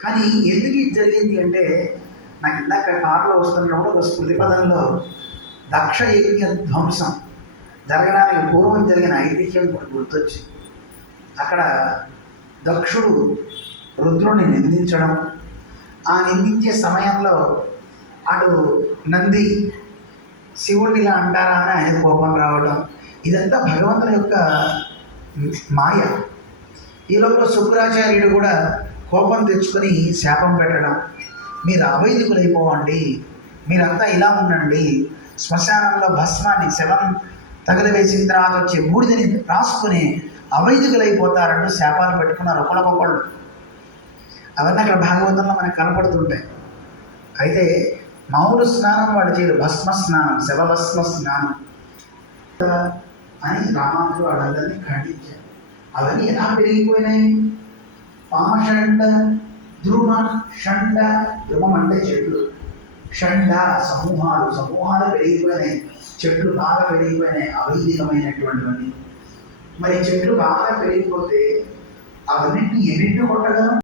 కానీ ఎందుకు ఇది జరిగింది అంటే నాకు ఇందాక కారులో వస్తున్నప్పుడు ఒక స్మృతి పదంలో దక్ష యజ్ఞ ధ్వంసం జరగడానికి పూర్వం జరిగిన ఐతిహ్యం గుర్తొచ్చి అక్కడ దక్షుడు రుద్రుని నిందించడం ఆ నిందించే సమయంలో అటు నంది శివుడిని ఇలా అంటారా అని ఆయన కోపం రావడం ఇదంతా భగవంతుని యొక్క మాయ. ఈ లోపల శుక్రాచార్యుడు కూడా కోపం తెచ్చుకొని శాపం పెట్టడం. మీరు అవైదికులైపోవండి మీరంతా ఇలా ఉండండి. శ్మశానంలో భస్మాన్ని శవం తగలవేసిన తర్వాత వచ్చే బూడిదని రాసుకుని అవైదికులైపోతారంటూ శాపాలు పెట్టుకున్నారు ఒకళ్ళకొకళ్ళు అవన్నీ అక్కడ భాగవతంలో మనకు కనపడుతుంటాయి. అయితే మామూలు స్నానం వాడు చేయరు. భస్మ స్నానం శవభస్మ స్నానం అని రామానుజు వాళ్ళందరినీ ఖండించారు. అవన్నీ ఎలా పెరిగిపోయినాయి? పాషండ ధ్రువ షండ ధ్రువం అంటే చెట్లు. షండ సమూహాలు సమూహాలు పెరిగిపోయినాయి. చెట్లు బాగా పెరిగిపోయినాయి అవైదికమైనటువంటివన్నీ మరి చెట్లు బాగా పెరిగిపోతే అవన్నింటినీ ఎన్నింటిని కొట్టగలం?